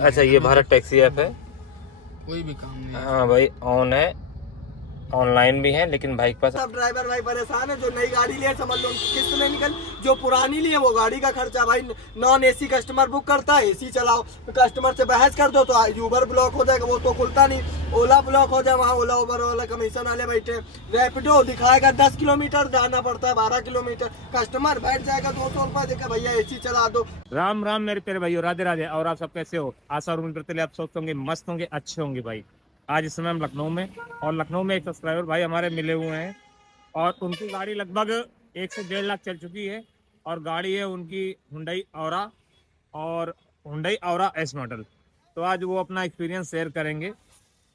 अच्छा, ये Bharat taxi app है। कोई भी काम नहीं है। हाँ भाई, ऑन है, ऑनलाइन भी है, लेकिन भाई के पास सब ड्राइवर भाई परेशान है। जो नई गाड़ी लिए समझ लो उनकी किस्त नहीं निकल, जो पुरानी लिए वो गाड़ी का खर्चा। भाई नॉन एसी कस्टमर बुक करता है, एसी चलाओ, तो कस्टमर से बहस कर दो तो यूबर ब्लॉक हो जाएगा, वो तो खुलता नहीं। ओला ब्लॉक हो जाए, वहाँ ओला उबर वाला कमीशन वाले बैठे। रैपिडो दिखाएगा 10 किलोमीटर जाना पड़ता है, 12 किलोमीटर। कस्टमर बैठ जाएगा 200 रुपये देकर, भैया एसी चला दो। राम राम मेरे प्यारे भाइयों, राधे राधे। और आप सब कैसे हो? आशा और उम्मीद करते हैं आप स्वस्थ होंगे, मस्त होंगे, अच्छे होंगे भाई। आज इस समय हम लखनऊ में, और लखनऊ में एक सब्सक्राइबर भाई हमारे मिले हुए हैं, और उनकी गाड़ी लगभग 1 से 1.5 लाख चल चुकी है। और गाड़ी है उनकी हुंडई औरा, और हुंडई औरा एस मॉडल। तो आज वो अपना एक्सपीरियंस शेयर करेंगे,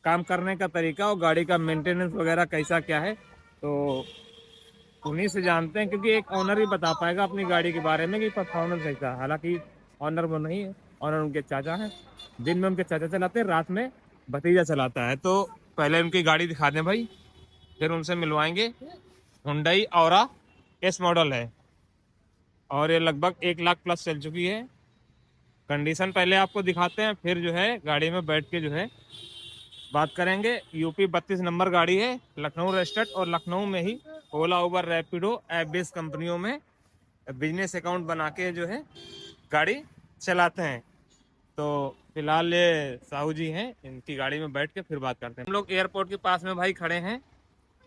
काम करने का तरीका और गाड़ी का मेंटेनेंस वगैरह कैसा क्या है, तो उन्हीं से जानते हैं। क्योंकि एक ऑनर ही बता पाएगा अपनी गाड़ी के बारे में कि परफॉर्मेंस कैसा है। हालांकि ऑनर वो नहीं है, ऑनर उनके चाचा हैं। दिन में उनके चाचा चलाते हैं, रात में भतीजा चलाता है। तो पहले उनकी गाड़ी दिखा दें भाई, फिर उनसे मिलवाएंगे। हुंडई औरा एस मॉडल है, और ये लगभग 1 लाख प्लस चल चुकी है। कंडीशन पहले आपको दिखाते हैं, फिर जो है गाड़ी में बैठ के जो है बात करेंगे। यूपी 32 नंबर गाड़ी है, लखनऊ रजिस्टर्ड, और लखनऊ में ही ओला उबर रैपिडो ऐप बेस्ड कंपनियों में बिजनेस अकाउंट बना के जो है गाड़ी चलाते हैं। तो फिलहाल ये साहू जी हैं, इनकी गाड़ी में बैठ के फिर बात करते हैं। हम लोग एयरपोर्ट के पास में भाई खड़े हैं।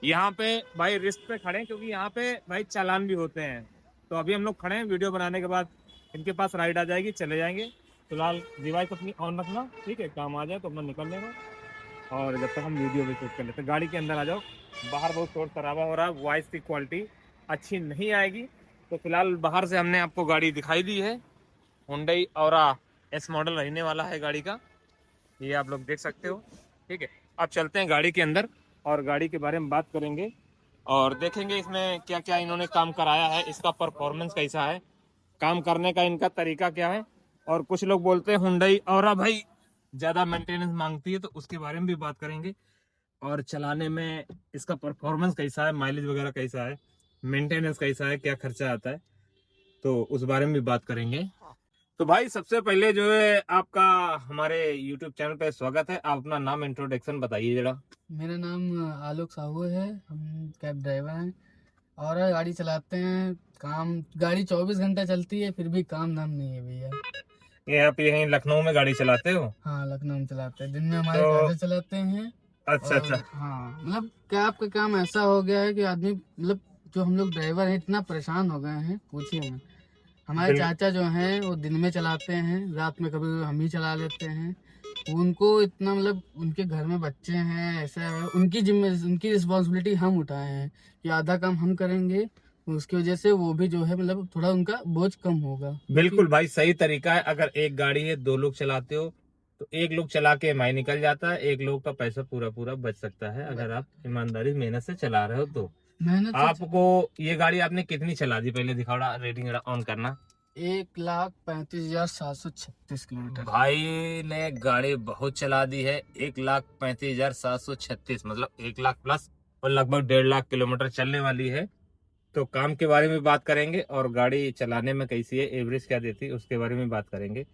यहाँ पे भाई रिस्क पे खड़े हैं, क्योंकि यहाँ पे भाई चालान भी होते हैं। तो अभी हम लोग खड़े हैं, वीडियो बनाने के बाद इनके पास राइड आ जाएगी, चले जाएंगे। फिलहाल डिवाइस अपनी ऑन रखना, ठीक है? काम आ जाए तो अपना निकल लेना, और जब तक हम वीडियो भी शूट कर लेते हैं। गाड़ी के अंदर आ जाओ, बाहर बहुत शोर शराबा हो रहा है, वॉइस की क्वालिटी अच्छी नहीं आएगी। तो फिलहाल बाहर से हमने आपको गाड़ी दिखाई दी है। हुंडई औरा एस मॉडल रहने वाला है गाड़ी का, ये आप लोग देख सकते हो, ठीक है? अब चलते हैं गाड़ी के अंदर और गाड़ी के बारे में बात करेंगे, और देखेंगे इसमें क्या क्या इन्होंने काम कराया है, इसका परफॉर्मेंस कैसा है, काम करने का इनका तरीका क्या है। और कुछ लोग बोलते हैं हुंडई औरा भाई ज़्यादा मेंटेनेंस मांगती है, तो उसके बारे में भी बात करेंगे। और चलाने में इसका परफॉर्मेंस कैसा है, माइलेज वगैरह कैसा है, मेंटेनेंस कैसा है, क्या खर्चा आता है, तो उस बारे में भी बात करेंगे। तो भाई सबसे पहले जो है आपका हमारे YouTube चैनल पे स्वागत है। आप अपना नाम, इंट्रोडक्शन बताइए जरा। मेरा नाम आलोक साहू है, हम कैब ड्राइवर हैं और गाड़ी चलाते हैं। काम गाड़ी 24 घंटा चलती है, फिर भी काम धाम नहीं है भैया। ये आप यहीं लखनऊ में गाड़ी चलाते हो? हाँ, लखनऊ में चलाते हैं, दिन में हमारे तो फादर चलाते हैं। अच्छा और अच्छा। हाँ, मतलब कैब का काम ऐसा हो गया है कि आदमी, मतलब जो हम लोग ड्राइवर हैं इतना परेशान हो गए हैं, पूछिए मत। हमारे चाचा जो हैं वो दिन में चलाते हैं, रात में कभी हम ही चला लेते हैं। उनको इतना, मतलब उनके घर में बच्चे हैं, ऐसा है, उनकी रिस्पॉन्सिबिलिटी हम उठाए हैं कि आधा काम हम करेंगे। उसकी वजह से वो भी जो है, मतलब थोड़ा उनका बोझ कम होगा। बिल्कुल भाई, सही तरीका है। अगर एक गाड़ी है, 2 लोग चलाते हो, तो एक लोग चला के माई निकल जाता है, एक लोग का पैसा पूरा पूरा बच सकता है, अगर आप ईमानदारी मेहनत से चला रहे हो तो। मेहनत से आपको ये गाड़ी आपने कितनी चला दी? पहले दिखाओ, रेटिंग ऑन करना। 1,35,736 किलोमीटर। भाई ने गाड़ी बहुत चला दी है, 1,35,736, मतलब 1 लाख प्लस, और लगभग 1.5 लाख किलोमीटर चलने वाली है। तो काम के बारे में बात करेंगे, और गाड़ी चलाने में कैसी है, एवरेज क्या देती है, उसके बारे में बात करेंगे।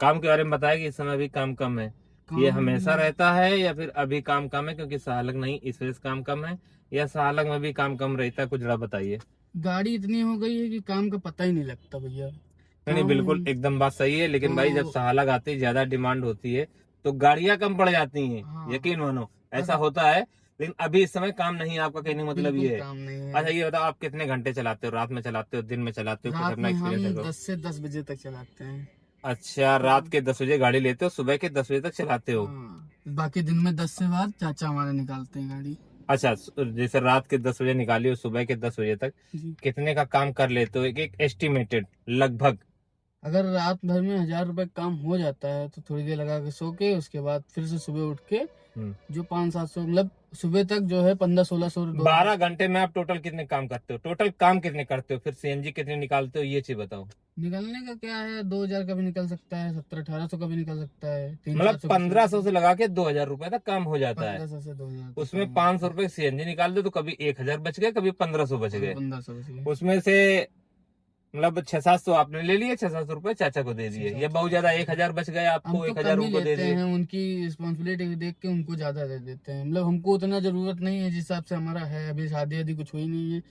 काम के बारे में बताया कि इस समय भी काम कम है। ये हमेशा रहता है या फिर अभी काम कम है क्योंकि सहालग नहीं इस वजह से काम कम है, या सहालग में भी काम कम रहता है? कुछ जरा बताइए। गाड़ी इतनी हो गई है कि काम का पता ही नहीं लगता भैया। नहीं, बिल्कुल एकदम बात सही है, लेकिन भाई जब सहालग आती है, ज्यादा डिमांड होती है, तो गाड़ियां कम पड़ जाती हैं। हाँ। यकीन मानो ऐसा होता है, लेकिन अभी इस समय काम नहीं है आपका, कहने का मतलब ये है। काम नहीं है। अच्छा, ये बताओ आप कितने घंटे चलाते हो? रात में चलाते हो, दिन में चलाते हो? कुछ रात अपना में एक्सपीरियंस हम है? 10 से 10 बजे तक चलाते हैं। अच्छा, रात के 10 बजे गाड़ी लेते हो, सुबह के 10 बजे तक चलाते हो? हाँ, बाकी दिन में 10 से बाद चाचा हमारे निकालते हैं गाड़ी। अच्छा, जैसे रात के 10 बजे निकाली हो, सुबह के 10 बजे तक जी। कितने का काम कर लेते हो? एक एस्टिमेटेड लगभग। अगर रात भर में 1,000 रुपए काम हो जाता है तो थोड़ी देर लगा के सो के, उसके बाद फिर से सुबह उठ के जो 500-700, मतलब सुबह तक जो है 1500-1600। 12 घंटे में आप टोटल कितने काम करते हो? टोटल काम कितने करते हो? फिर सीएनजी कितने निकालते हो, ये चीज बताओ। निकलने का क्या है, 2,000 का भी निकल सकता है, 1700-1800 का भी निकल सकता है, मतलब 1500 से लगा के 2000 रुपए तक काम हो जाता है। 1500 से 2,000। उसमें 500 रुपए सीएनजी निकाल दो तो कभी 1000 बच गए, कभी 1500 बच गए। 1500 बच गए। उसमें से मतलब 600-700 आपने ले लिए, 600-700 रुपए चाचा को दे दिए, ये बहुत ज्यादा 1000 बच गए हम आपको, तो 1000 कम ही उनको दे लेते दिए। हैं, उनकी रिस्पॉन्सिबिलिटी देख के उनको ज्यादा दे देते हैं। मतलब हमको उतना जरूरत नहीं है जिस हिसाब से हमारा है, अभी शादी आदि कुछ हुई नहीं है,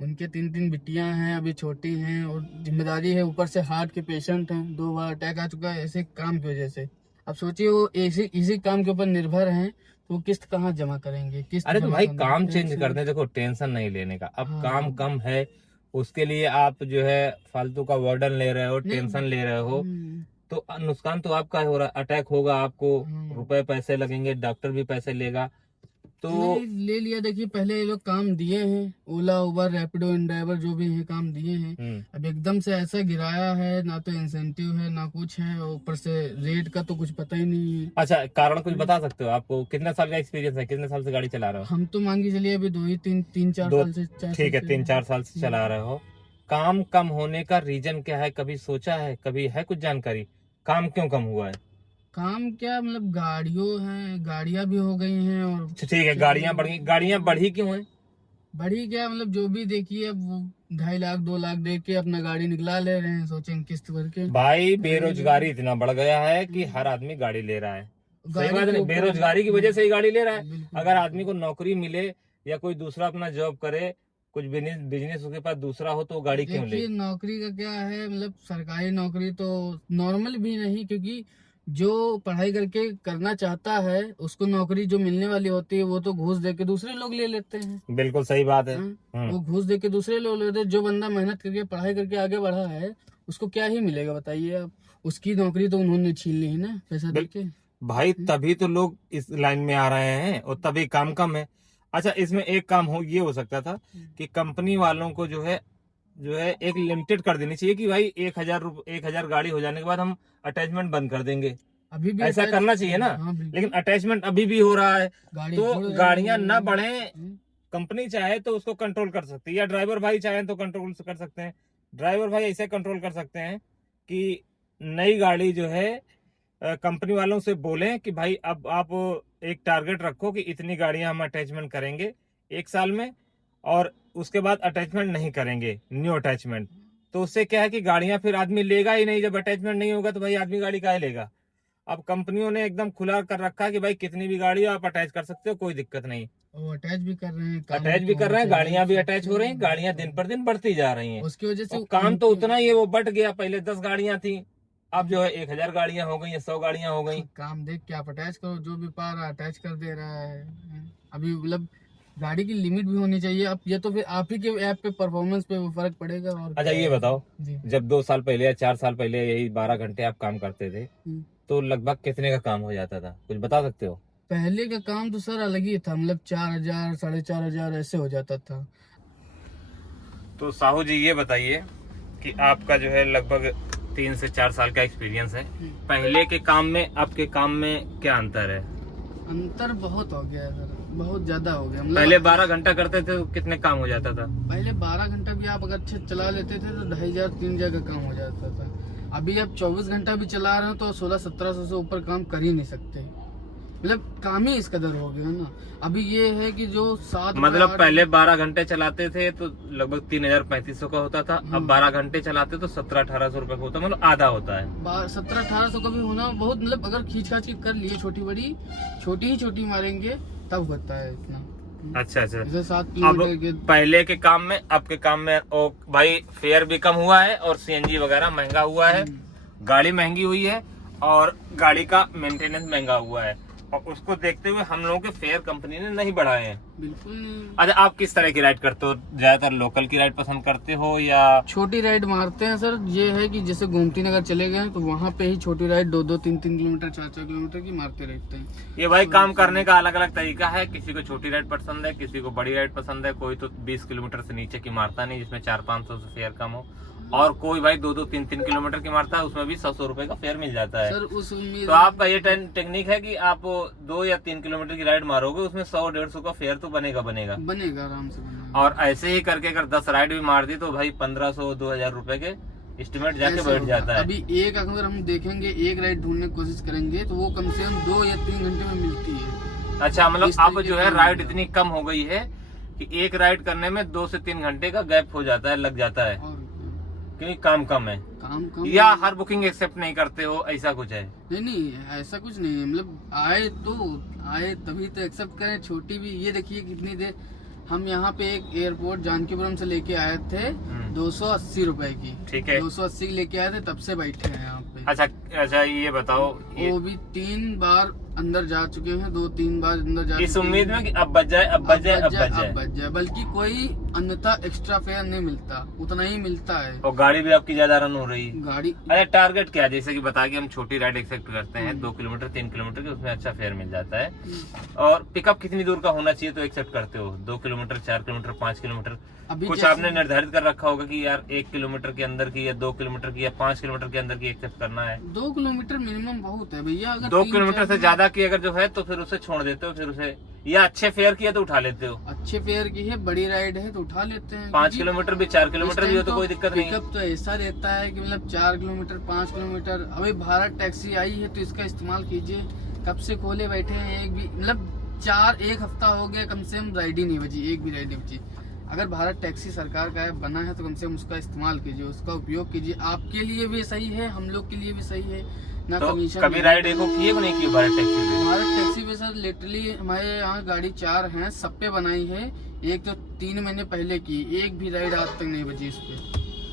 उनके 3 बिटियां हैं, अभी छोटी हैं और जिम्मेदारी है, ऊपर से हार्ट के पेशेंट हैं, 2 बार अटैक आ चुका है ऐसे काम की वजह से। अब सोचिए वो इसी काम के ऊपर निर्भर हैं, तो वो किस्त कहाँ जमा करेंगे, किस्त अरे तो जमा भाई करना काम है, चेंज टेंशन। कर दे, देखो टेंशन नहीं लेने का, अब हाँ। काम कम है उसके लिए आप जो है फालतू का वर्डन ले रहे हो, नहीं, टेंशन ले रहे हो, हम्म, तो नुकसान तो आपका हो रहा है, अटैक होगा आपको, हाँ। रुपए पैसे लगेंगे, डॉक्टर भी पैसे लेगा, तो नहीं ले लिया। देखिए पहले ये लोग काम दिए हैं, ओला उबर रैपिडो इन ड्राइवर जो भी है काम दिए हैं, अब एकदम से ऐसा गिराया है, ना तो इंसेंटिव है ना कुछ है, और ऊपर से रेट का तो कुछ पता ही नहीं है। अच्छा कारण कुछ बता सकते हो, आपको कितने साल का एक्सपीरियंस है, कितने साल से गाड़ी चला रहे हो? हम तो मान के चलिए अभी 2 3 4 दो, साल से 4 ठीक है, साल से 3-4 साल से चला रहे हो। काम कम होने का रीजन क्या है, कभी सोचा है, कभी है कुछ जानकारी, काम क्यों कम हुआ है? काम क्या मतलब गाड़ियां भी हो गई हैं, और अच्छा, ठीक है, गाड़ियां बढ़ी क्यों है? बड़ी क्या मतलब जो भी देखिए, अब वो 2.5 लाख 2 लाख दे के अपना गाड़ी निकला ले रहे हैं, सोचेंगे किस्त भर के। भाई बेरोजगारी इतना बढ़ गया है कि हर आदमी गाड़ी ले रहा है, सही गाड़ी बात के नहीं, ऊपर- बेरोजगारी की वजह से ही गाड़ी ले रहा है। बिल्कुल। अगर आदमी को नौकरी मिले या कोई दूसरा अपना जॉब करे, कुछ बिजनेस उसके पास दूसरा हो, तो वो गाड़ी क्यों ले? देखिए नौकरी का क्या है, मतलब सरकारी नौकरी तो नॉर्मल भी नहीं, क्योंकि जो पढ़ाई करके करना चाहता है उसको नौकरी जो मिलने वाली होती है वो तो घूस दे के दूसरे लोग ले लेते हैं। बिल्कुल सही बात है। हाँ, वो घूस दे के दूसरे लोग ले लेते हैं। जो बंदा मेहनत करके पढ़ाई करके आगे बढ़ा है उसको क्या ही मिलेगा बताइए आप, उसकी नौकरी तो उन्होंने छीन ली है ना पैसा दे के। भाई तभी तो लोग इस लाइन में आ रहे हैं और तभी काम कम है। अच्छा, इसमें एक काम ये हो सकता था कि कंपनी वालों को जो है एक लिमिटेड कर देनी चाहिए कि भाई 1000 गाड़ी हो जाने के बाद हम अटैचमेंट बंद कर देंगे, अभी भी ऐसा करना चाहिए ना। हाँ, बिल्कुल। लेकिन अटैचमेंट अभी भी हो रहा है, गाड़ी तो छोड़ रहे गाड़ियां हैं। ना बढ़े, हम्म, कंपनी चाहे तो उसको कंट्रोल कर सकती है, या ड्राइवर भाई चाहे तो कंट्रोल कर सकते हैं। ड्राइवर भाई ऐसे कंट्रोल कर सकते हैं कि नई गाड़ी जो है कंपनी वालों से बोलें कि भाई अब आप एक टारगेट रखो कि इतनी गाड़ियां हम अटैचमेंट करेंगे 1 साल में, और उसके बाद अटैचमेंट नहीं करेंगे, न्यू अटैचमेंट। तो उससे क्या है कि गाड़ियां फिर आदमी लेगा ही नहीं, जब अटैचमेंट नहीं होगा तो भाई आदमी गाड़ी काहे लेगा। अब कंपनियों ने एकदम खुला कर रखा है कि भाई कितनी भी गाड़ी हो आप अटैच कर सकते हो, कोई दिक्कत नहीं। वो अटैच भी कर रहे हैं, काम अटैच भी तो कर रहे हैं, होना गाड़ियां भी चाहिए। अटैच हो रही हैं, गाड़ियां दिन पर दिन बढ़ती जा रही हैं। उसकी वजह से और काम तो उनकी- उतना ही है, वो बढ़ गया, पहले 10 गाड़ियां थी, अब जो है 1000 गाड़ियां हो गई, 100 गाड़ियां हो गई। काम देख के आप अटैच करो, जो भी पा रहा है अटैच कर दे रहा है। अभी मतलब गाड़ी की लिमिट भी होनी चाहिए। अब ये तो फिर आप ही के ऐप पे परफॉर्मेंस पे वो फर्क पड़ेगा। और अच्छा ये बताओ, जी जब 2 साल पहले या 4 साल पहले यही 12 घंटे आप काम करते थे, हम्म। तो लगभग कितने का काम हो जाता था, कुछ बता सकते हो? पहले का काम तो सर अलग ही था, मतलब 4000 4,500 ऐसे हो जाता था। तो साहू जी ये बताइए कि आपका जो है लगभग 3 से 4 साल का एक्सपीरियंस है, पहले के काम में आपके काम में क्या अंतर है? अंतर बहुत हो गया है सर, बहुत ज्यादा हो गया। मतलब पहले 12 घंटा करते थे तो कितने काम हो जाता था? पहले 12 घंटा भी आप अगर अच्छे चला लेते थे तो 2,500 3,000 का काम हो जाता था। अभी आप 24 घंटा भी चला रहे हो तो 1600-1700 से ऊपर काम कर ही नहीं सकते। मतलब काम ही इस कदर हो गया ना। अभी ये है कि जो 7 मतलब पहले 12 घंटे चलाते थे तो लगभग 3000-3500 का होता था, अब 12 घंटे चलाते तो 1700-1800 रुपए का होता, मतलब आधा होता है। 1700-1800 का भी होना बहुत, मतलब अगर खींच खाच के कर लिए छोटी मारेंगे तब होता है इतना। अच्छा अच्छा। जैसे 7 अब किलोमीटर के पहले के काम में आपके काम में ओ भाई फेयर भी कम हुआ है और सीएनजी वगैरह महंगा हुआ है, गाड़ी महंगी हुई है और गाड़ी का मेंटेनेंस महंगा हुआ है, और उसको देखते हुए हम लोगों के फेयर कंपनी ने नहीं बढ़ाए हैं। बिल्कुल नहीं। अच्छा, आप किस तरह की राइड करते हो? ज्यादातर लोकल की राइड पसंद करते हो या छोटी राइड मारते हैं सर। ये है कि जैसे गोमती नगर चले गए तो वहाँ पे ही छोटी राइड 2-2 3-3 किलोमीटर 4-4 किलोमीटर की मारते रहते हैं। ये भाई काम करने का अलग अलग तरीका है, किसी को छोटी राइड पसंद है, किसी को बड़ी राइड पसंद है, कोई तो 20 किलोमीटर से नीचे की मारता नहीं जिसमें 400-500 से फेयर कम हो, और कोई भाई 2-2 3-3 किलोमीटर की मारता है, उसमें भी 100 रुपए का फेयर मिल जाता है। सर उस उम्मीद तो आपका ये टेक्निक है कि आप 2 या 3 किलोमीटर की राइड मारोगे, उसमें 100-150 का फेयर तो बनेगा बनेगा आराम से बनेगा। और ऐसे ही करके अगर 10 राइड भी मार दी तो भाई 1500-2000 रुपए के एस्टिमेट जाके ऐसे बैठ होगा। जाता है। अभी एक अगर हम देखेंगे एक राइड ढूंढने की कोशिश करेंगे तो वो कम से कम 2 या 3 घंटे में मिलती है। अच्छा, मतलब इस अब तरीके जो है का राइड होगा। इतनी कम हो गई है कि एक राइड करने में 2 से 3 घंटे का गैप हो जाता है, लग जाता है। और क्योंकि काम कम है, काम कम या हर बुकिंग एक्सेप्ट नहीं करते हो, ऐसा कुछ है? नहीं ऐसा कुछ नहीं है, मतलब आए तभी तो एक्सेप्ट करें। छोटी भी ये देखिए कितनी देर हम यहाँ पे एक एयरपोर्ट जानकीपुरम से लेके आए थे 280 रुपए की, ठीक है, 280 की लेके आए थे, तब से बैठे हैं यहाँ पे। अच्छा ये बताओ, वो भी 3 बार अंदर जा चुके हैं, 2-3 बार अंदर जा इस चुके हैं। उम्मीद में कि अब बच जाए, बल्कि कोई अन्यथा एक्स्ट्रा फेयर नहीं मिलता, उतना ही मिलता है। और गाड़ी भी आपकी ज्यादा रन हो रही है। गाड़ी अच्छा टारगेट क्या है? जैसे कि बता के हम छोटी राइड एक्सेप्ट करते हैं 2 किलोमीटर 3 किलोमीटर की, उसमें अच्छा फेयर मिल जाता है। और पिकअप कितनी दूर का होना चाहिए तो एक्सेप्ट करते हो? 2 किलोमीटर, 4 किलोमीटर, 5 किलोमीटर? अभी कुछ जैसे- आपने निर्धारित कर रखा होगा कि यार 1 किलोमीटर के अंदर की, या 2 किलोमीटर की, या 5 किलोमीटर के अंदर की एक्सेप्ट करना है? 2 किलोमीटर मिनिमम बहुत है भैया। अगर 2 3-4 किलोमीटर से ज्यादा की अगर जो है तो फिर उसे छोड़ देते हो, फिर उसे, या अच्छे फेयर की है तो उठा लेते हो? अच्छे फेयर की है, बड़ी राइड है तो उठा लेते हैं। 5 किलोमीटर भी, 4 किलोमीटर भी हो तो कोई दिक्कत नहीं। पिकअप तो ऐसा रहता है कि मतलब 4 किलोमीटर 5 किलोमीटर। अभी भारत टैक्सी आई है तो इसका इस्तेमाल कीजिए। कब से खोले बैठे हैं, एक भी मतलब 1 हफ्ता हो गया कम से कम राइड ही नहीं बची, एक भी राइड नहीं बची। अगर भारत टैक्सी सरकार का ऐप बना है तो कम से कम उसका इस्तेमाल कीजिए, उसका उपयोग कीजिए। आपके लिए भी सही है, हम लोग के लिए भी सही है ना। तो कमीशन कभी राइड एको की है कि नहीं की भारत टैक्सी पे? भारत टैक्सी पे सर लिटरली हमारे यहाँ गाड़ी 4 हैं, सब पे बनाई है। एक तो 3 महीने पहले की, एक भी राइड आज तक नहीं बची इस पे।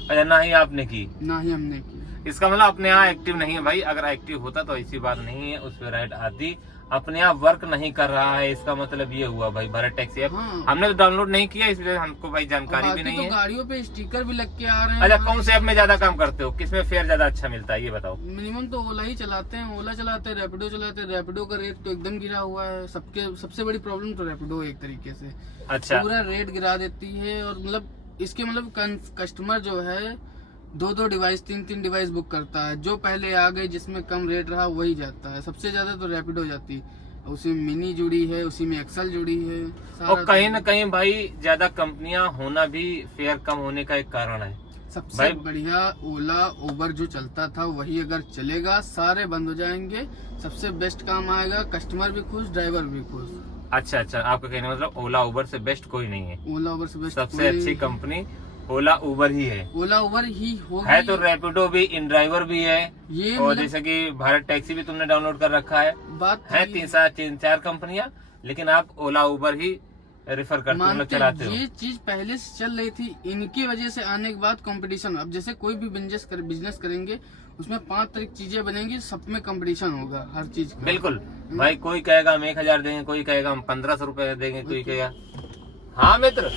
अच्छा, ना ही आपने की? ना ही हमने की। इसका मतलब अपने यहाँ एक्टिव नहीं है भाई। अगर एक्टिव होता तो ऐसी बात नहीं है, उस पर राइड आती। अपने यहाँ वर्क नहीं कर रहा है, इसका मतलब ये हुआ भाई भारत टैक्सी ऐप। हाँ। हमने तो डाउनलोड नहीं किया, इसलिए हमको भाई जानकारी भी नहीं तो है। गाड़ियों पे स्टिकर भी लग के आ रहे हैं। अच्छा, कौन से ऐप में ज्यादा काम करते हो? किसमें फेयर ज्यादा अच्छा मिलता है ये बताओ? मिनिमम तो ओला ही चलाते हैं, ओला चलाते हैं, रैपिडो चलाते हैं। रैपिडो का रेट तो एकदम गिरा हुआ है। सबसे बड़ी प्रॉब्लम तो रैपिडो एक तरीके से अच्छा, पूरा रेट गिरा देती है। और मतलब इसके मतलब कस्टमर जो है 2-2 डिवाइस 3-3 डिवाइस बुक करता है। जो पहले आ गई जिसमें कम रेट रहा वही जाता है। सबसे ज्यादा तो रैपिडो जाती है, उसी में मिनी जुड़ी है, उसी में एक्सल जुड़ी है। और कहीं ना कहीं भाई ज्यादा कंपनियां होना भी फेयर कम होने का एक कारण है। सबसे बढ़िया ओला उबर जो चलता था वही अगर चलेगा, सारे बंद हो जाएंगे। सबसे बेस्ट काम आएगा, कस्टमर भी खुश, ड्राइवर भी खुश। अच्छा, आपका कहने मतलब ओला उबर से बेस्ट कोई नहीं है? ओला उबर से बेस्ट सबसे अच्छी कंपनी ओला उबर ही है। ओला उबर ही होगी। है तो रैपिडो भी, इन ड्राइवर भी है, ये और मतलब जैसे कि भारत टैक्सी भी तुमने डाउनलोड कर रखा है। बात है 3-4 कंपनियां, लेकिन आप ओला उबर ही रेफर करते हो, मतलब चलाते हो। ये चीज पहले से चल रही थी, इनकी वजह से आने के बाद कंपटीशन। अब जैसे कोई भी बिजनेस करेंगे उसमें 5 तरह की चीजें बनेंगी, सब में कंपटीशन होगा हर चीज का। बिल्कुल भाई, कोई कहेगा हम 1000 देंगे, कोई कहेगा हम 1500 रुपए देंगे, कोई कहेगा। हाँ मित्र,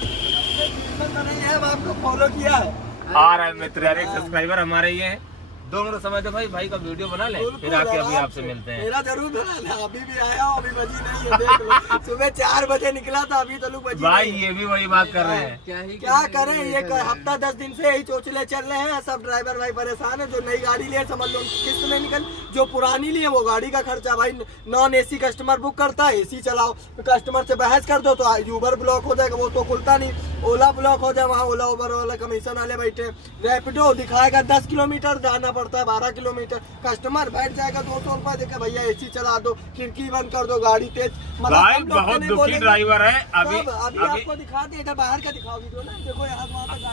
हम आपको फॉलो किया है। आ रहा है मित्र यार, एक सब्सक्राइबर हमारे ये है। 2 मिनट समय दो भाई का वीडियो बना ले, फिर आके अभी आपसे मिलते हैं। मेरा जरूर बना ले, अभी भी आया हूँ, अभी बजी नहीं है, देख लो। सुबह 4 बजे निकला था, अभी तक बजी भाई नहीं है। ये भी वही बात कर रहे हैं। क्या करें, ये हफ्ता 10 दिन से यही चोचले चल रहे हैं। सब ड्राइवर भाई परेशान है। जो नई गाड़ी लिए समझ लो उनकी किस्त नहीं निकल, जो पुरानी लिए वो गाड़ी का खर्चा भाई। नॉन एसी कस्टमर बुक करता है, एसी चलाओ, कस्टमर से बहस कर दो तो यूबर ब्लॉक हो जाएगा, वो तो खुलता नहीं। ओला ब्लॉक हो जाए, वहाँ ओला उबर वाला कमीशन वाले बैठे। रैपिडो दिखाएगा 10 किलोमीटर जाना पड़ता है, 12 किलोमीटर। कस्टमर बैठ जाएगा 200 रुपए देकर, भैया एसी चला दो, खिड़की बंद कर दो, गाड़ी तेज। भाई बहुत दुखी ड्राइवर है। अभी आपको दिखाते हैं, इधर बाहर का दिखाओ वीडियो ना, देखो यहाँ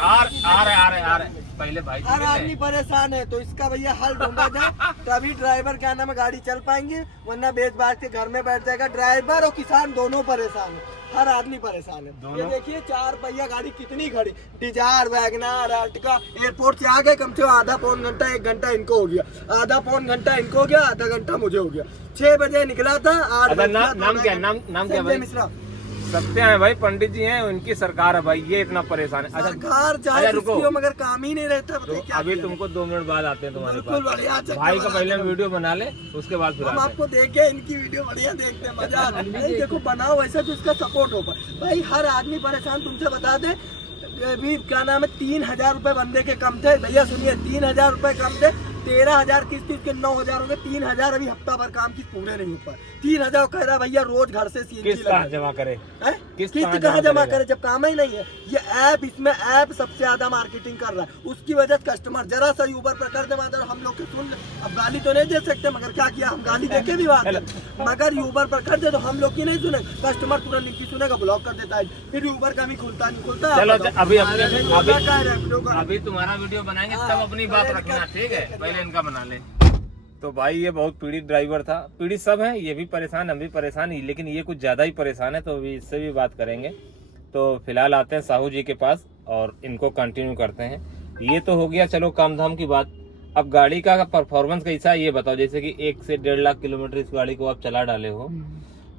आ रहे पहले भाई हर आदमी परेशान है, तो इसका भैया हल ढूंढा जाए, तभी ड्राइवर क्या नाम है गाड़ी चल पाएंगे, वरना बेच बाच के घर में बैठ जाएगा। ड्राइवर और किसान दोनों परेशान है, हर आदमी परेशान है। ये देखिए 4 पहिया गाड़ी कितनी खड़ी, डिजायर, वैगनार, अर्टिका। एयरपोर्ट से आ गए, कम से कम आधा पौन घंटा 1 घंटा इनको हो गया, आधा पौन घंटा इनको हो गया, आधा घंटा मुझे हो गया। 6 बजे निकला था। 8 बजे नाम क्या भाई? मिश्रा सत्य है भाई, पंडित जी हैं, उनकी सरकार है भाई, ये इतना परेशान है। सरकार चाहे जिसकी हो, मगर काम ही नहीं रहता। अभी तुमको 2 मिनट बाद आते हैं तुम्हारे बिल्कुल पास। बढ़िया, भाई का पहले वीडियो बना ले, उसके बाद फिर हम आते हैं। आपको देखे इनकी वीडियो बढ़िया देखते हैं, मजा आता है। देखो बनाओ वैसा जो इसका सपोर्ट हो पाए। भाई हर आदमी परेशान। तुमसे बता दे, अभी क्या नाम है 3000 रुपए बंदे के कम थे। भैया सुनिए, 3000 रुपए कम थे, 13,000 किस्त के 9,000 हो गए। 3,000 अभी हफ्ता भर काम की पूरे नहीं हो पाए। 3,000 कह रहा भैया रोज घर से किस तरह जमा करे? किस्त किस्त कहाँ कहाँ जमा जमा करेगा? करे जब काम ही नहीं है। ये ऐप, इसमें ऐप सबसे ज्यादा मार्केटिंग कर रहा है, उसकी वजह से कस्टमर जरा सा यूबर पर कर दे मात्र हम लोग के सुन ले। अब गाली तो नहीं दे सकते, मगर क्या किया, हम गाली दे के भी बात है, मगर यूबर पर कर दे तो हम लोग की नहीं सुने, कस्टमर तुरंत लिखी सुनेगा, ब्लॉक कर देता है, फिर यूबर का भी खुलता नहीं खुलता। चलो अभी अभी तुम्हारा वीडियो बनाएंगे तब अपनी बात रखना, ठीक है? पहले इनका बना ले। तो भाई ये बहुत पीड़ित ड्राइवर था, पीड़ित सब हैं, ये भी परेशान, हम भी परेशान ही, लेकिन ये कुछ ज्यादा ही परेशान है, तो अभी इससे भी बात करेंगे। तो फिलहाल आते हैं साहू जी के पास और इनको कंटिन्यू करते हैं। ये तो हो गया चलो काम धाम की बात। अब गाड़ी का परफॉर्मेंस कैसा है ये बताओ। जैसे कि 1 से 1.5 लाख किलोमीटर इस गाड़ी को आप चला डाले हो,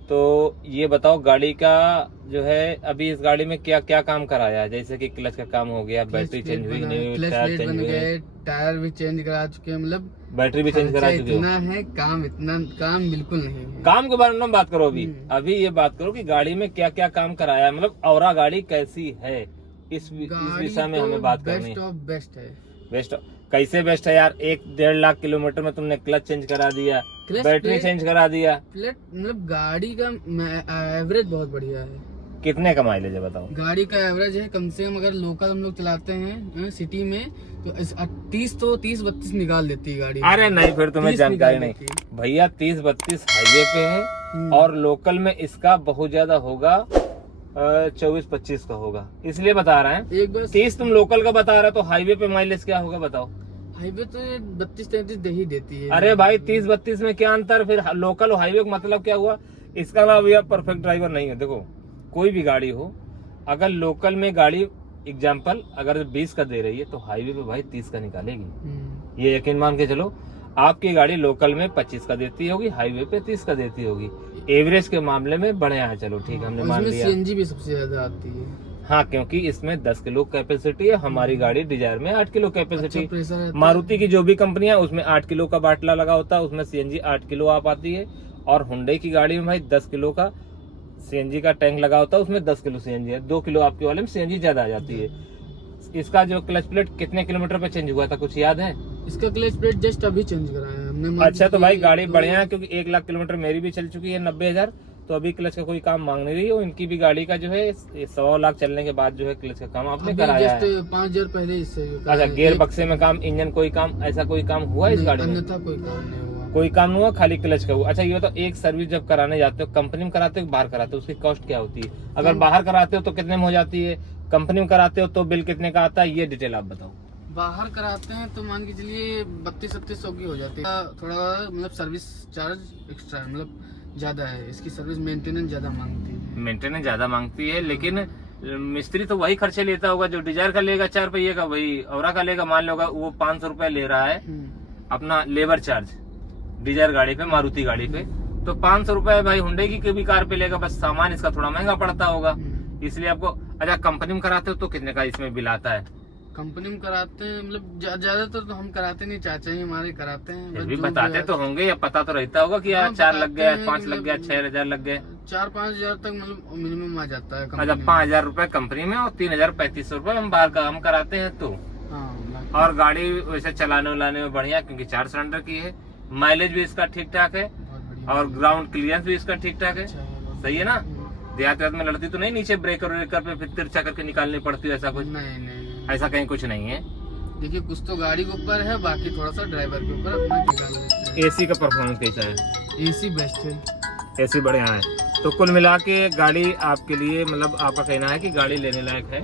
तो ये बताओ गाड़ी का जो है अभी इस गाड़ी में क्या क्या काम कराया है? जैसे कि क्लच का काम हो गया, बैटरी चेंज हुई नहीं हुई, टायर चेंज हुए, टायर भी चेंज करा चुके हैं, मतलब बैटरी भी चेंज करा चुके हो। इतना है काम, इतना काम बिल्कुल नहीं है। काम के बारे में बात करो अभी ये बात करो कि गाड़ी में क्या क्या काम कराया है, मतलब औरा गाड़ी कैसी है, इस विषय में हमें बात करनी है। बेस्ट ऑफ बेस्ट है। बेस्ट कैसे बेस्ट है यार? 1-1.5 लाख किलोमीटर में तुमने क्लच चेंज करा दिया, बैटरी चेंज करा दिया, प्लेट, मतलब गाड़ी का एवरेज बहुत बढ़िया है। कितने का माइलेज है बताओ? गाड़ी का एवरेज है कम से कम, अगर लोकल हम लोग चलाते हैं सिटी में तो 30-32 निकाल देती है गाड़ी। अरे नहीं, फिर तुम्हें 30 जानकारी निकाल नहीं देती है। भैया। 30-32 हाईवे पे है और लोकल में इसका बहुत ज्यादा होगा, 24-25 का होगा, इसलिए बता रहे हैं। एक बार 30 तुम लोकल का बता रहे हो, तो हाईवे पे माइलेज क्या होगा बताओ? हाईवे तो 32-33 दे ही देती है। अरे भाई 30-32 में क्या अंतर? फिर लोकल और हाईवे का मतलब क्या हुआ? इसका नाम भैया परफेक्ट ड्राइवर नहीं है। देखो कोई भी गाड़ी हो, अगर लोकल में गाड़ी एग्जाम्पल अगर 20 का दे रही है तो हाईवे पे भाई 30 का निकालेगी। ये यकीन मान के चलो, आपकी गाड़ी लोकल में 25 का देती होगी, हाईवे पे 30 का देती होगी। एवरेज के मामले में बढ़िया है, चलो ठीक है, हमने मान लिया। सीएनजी भी सबसे ज्यादा आती है। हाँ, क्योंकि इसमें 10 किलो कैपेसिटी है, हमारी गाड़ी डिजायर में 8 किलो कैपेसिटी। प्रेशर है। मारुति की जो भी कंपनी है उसमें 8 किलो का बाटला लगा होता है, उसमें सीएनजी 8 किलो आ पाती है। और हुंडई की गाड़ी में भाई 10 किलो का सीएनजी का टैंक लगा होता है, उसमें 10 किलो सीएनजी है। 2 किलो आपके वाले में सीएनजी ज्यादा आ जाती है। इसका जो क्लच प्लेट कितने किलोमीटर पे चेंज हुआ था, कुछ याद है? इसका क्लच प्लेट जस्ट अभी चेंज कराया है हमने। अच्छा, तो भाई गाड़ी बढ़िया है, क्योंकि 1 लाख किलोमीटर मेरी भी चल चुकी है, 90,000, तो अभी क्लच का कोई काम मांग नहीं रही है। इनकी भी गाड़ी का जो है 1.25 लाख चलने के बाद जो है क्लच का काम आपने कराया है। 5,000 पहले इससे। अच्छा, गियर बक्से में काम, इंजन कोई काम, ऐसा कोई काम हुआ इस गाड़ी में? अन्यथा कोई काम नहीं हुआ। कोई काम नहीं हुआ, खाली क्लच का हुआ। अच्छा ये तो एक सर्विस जब कराने जाते हो, कंपनी में कराते हो बाहर कराते हो, उसकी कॉस्ट क्या होती है? अगर बाहर कराते हो तो कितने में हो जाती है, कंपनी में कराते हो तो बिल कितने का आता है, ये डिटेल आप बताओ। बाहर कराते हैं तो मान के चलिए 32-3700 की हो जाती है। थोड़ा मतलब सर्विस चार्ज एक्स्ट्रा है, मतलब ज्यादा है इसकी सर्विस, मेंटेनेंस ज्यादा मांगती है। मेंटेनेंस ज्यादा मांगती है, लेकिन मिस्त्री तो वही खर्चे लेता होगा जो डिजायर का लेगा 4 रुपये का, वही औरा का लेगा। मान लो वो 500 रुपए ले रहा है अपना लेबर चार्ज डिजायर गाड़ी पे, मारुति गाड़ी पे, तो 500 रुपए भाई हुंडई की भी कार पे लेगा, बस सामान इसका थोड़ा महंगा पड़ता होगा, इसलिए आपको। अच्छा, कंपनी में कराते हो तो कितने का इसमें बिल आता है? कंपनी में कराते हैं, मतलब ज्यादातर तो हम कराते नहीं, चाचा ही हमारे कराते हैं। फिर भी बताते तो होंगे, या पता तो रहता होगा कि यार 4 लग गया, 5 लग गया, 6,000 लग गए, 4-5 हजार तक मतलब मिनिमम आ जाता है। अच्छा, 5,000 रुपए कंपनी में और 3,000-3,500 रुपए हम बाहर काम कराते हैं तो। और गाड़ी वैसे चलाने उलाने में बढ़िया, क्योंकि 4 सिलेंडर की है, माइलेज भी इसका ठीक ठाक है और ग्राउंड क्लियरेंस भी इसका ठीक ठाक है। सही है ना? देहात में लड़ती तो नहीं, नीचे ब्रेकर व्रेकर पे फिर तिरछा करके निकालनी पड़ती है, ऐसा कुछ नहीं, ऐसा कहीं कुछ नहीं है। देखिए कुछ तो गाड़ी के ऊपर है, बाकी थोड़ा सा ड्राइवर के ऊपर अपना निकाल लेते हैं। एसी का परफॉर्मेंस कैसा है? एसी बेस्ट है, एसी बढ़िया है। तो कुल मिला के गाड़ी आपके लिए, मतलब आपका कहना है कि गाड़ी लेने लायक है,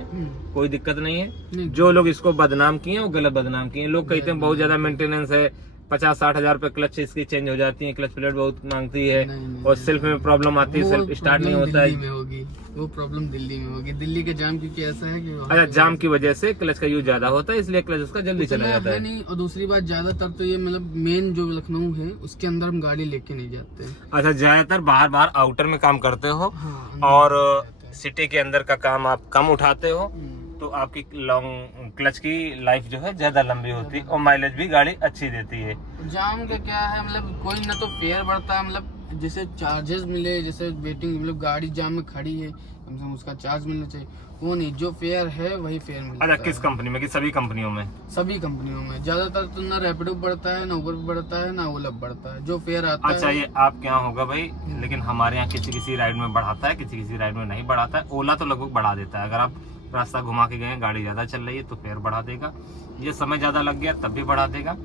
कोई दिक्कत नहीं है। जो लोग इसको बदनाम किए वो गलत बदनाम किए। लोग कहते हैं बहुत ज्यादा मेंटेनेंस है, 50-60 हजार रुपए क्लच इसकी चेंज हो जाती है, क्लच प्लेट बहुत मांगती है, और सेल्फ में प्रॉब्लम आती है, सेल्फ स्टार्ट नहीं होता है। दिल्ली में होगी वो प्रॉब्लम, दिल्ली में होगी। दिल्ली के जाम क्योंकि ऐसा है कि अच्छा, जाम की वजह से क्लच का यूज ज्यादा होता है, इसलिए क्लच उसका जल्दी चला जाता है। नहीं, और दूसरी बात ज्यादातर तो ये मतलब मेन जो लखनऊ है उसके अंदर हम गाड़ी लेके नहीं जाते। अच्छा, ज्यादातर बाहर आउटर में काम करते हो, हाँ, और सिटी के अंदर का काम आप कम उठाते हो, तो आपकी लॉन्ग क्लच की लाइफ जो है ज्यादा लंबी होती है और माइलेज भी गाड़ी अच्छी देती है। जाम का क्या है, मतलब कोई ना तो फेयर बढ़ता है, मतलब जैसे चार्जेस मिले, जैसे वेटिंग, मतलब गाड़ी जाम में खड़ी है, कम से कम उसका चार्ज मिलना चाहिए। वो नहीं, जो फेयर है वही फेयर मिलता अच्छा, है। किस कंपनी में? कि सभी कंपनियों में? सभी कंपनियों में ज्यादातर तो ना रैपिडो बढ़ता है, ना उबर बढ़ता है, ना ओला बढ़ता है। जो फेयर आता अच्छा, है। ये आपके यहाँ होगा भाई, लेकिन हमारे यहाँ किसी किसी राइड में बढ़ाता है, किसी किसी राइड में नहीं बढ़ाता है। ओला तो लगभग बढ़ा देता है। अगर आप रास्ता घुमा के गए, गाड़ी ज्यादा चल रही है तो फेयर बढ़ा देगा। ये समय ज्यादा लग गया तब भी बढ़ा देगा।